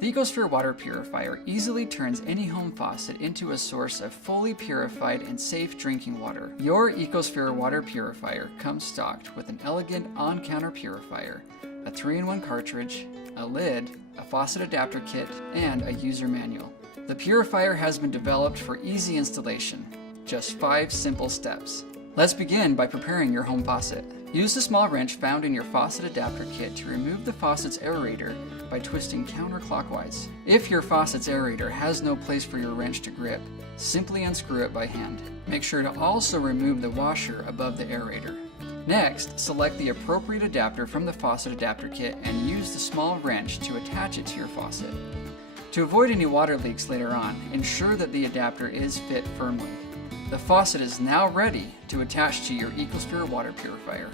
The EcoSphere water purifier easily turns any home faucet into a source of fully purified and safe drinking water. Your EcoSphere water purifier comes stocked with an elegant on-counter purifier, a 3-in-1 cartridge, a lid, a faucet adapter kit, and a user manual. The purifier has been developed for easy installation. Just 5 simple steps. Let's begin by preparing your home faucet. Use the small wrench found in your faucet adapter kit to remove the faucet's aerator by twisting counterclockwise. If your faucet's aerator has no place for your wrench to grip, simply unscrew it by hand. Make sure to also remove the washer above the aerator. Next, select the appropriate adapter from the faucet adapter kit and use the small wrench to attach it to your faucet. To avoid any water leaks later on, ensure that the adapter is fit firmly. The faucet is now ready to attach to your EcoSphere water purifier.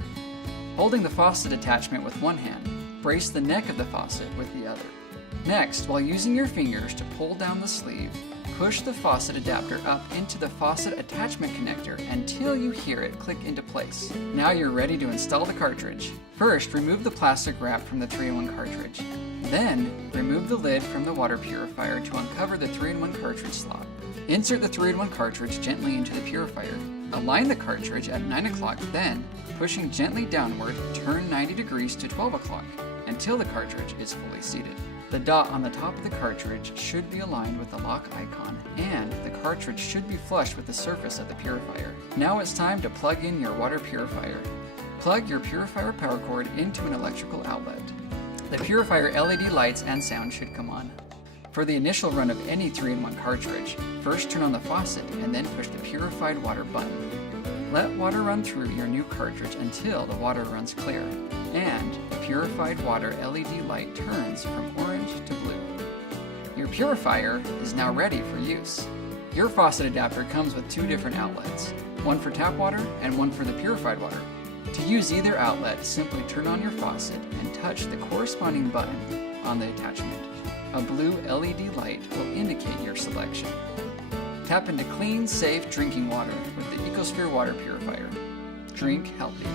Holding the faucet attachment with one hand, brace the neck of the faucet with the other. Next, while using your fingers to pull down the sleeve, push the faucet adapter up into the faucet attachment connector until you hear it click into place. Now you're ready to install the cartridge. First, remove the plastic wrap from the 3-in-1 cartridge. Then, remove the lid from the water purifier to uncover the 3-in-1 cartridge slot. Insert the 3-in-1 cartridge gently into the purifier. Align the cartridge at 9 o'clock, then, pushing gently downward, turn 90 degrees to 12 o'clock until the cartridge is fully seated. The dot on the top of the cartridge should be aligned with the lock icon, and the cartridge should be flush with the surface of the purifier. Now it's time to plug in your water purifier. Plug your purifier power cord into an electrical outlet. The purifier LED lights and sound should come on. For the initial run of any 3-in-1 cartridge, first turn on the faucet and then push the purified water button. Let water run through your new cartridge until the water runs clear, and the purified water LED light turns from orange to blue. Your purifier is now ready for use. Your faucet adapter comes with 2 different outlets, one for tap water and one for the purified water. To use either outlet, simply turn on your faucet and touch the corresponding button on the attachment. A blue LED light will indicate your selection. Tap into clean, safe drinking water with the EcoSphere water purifier. Drink healthy.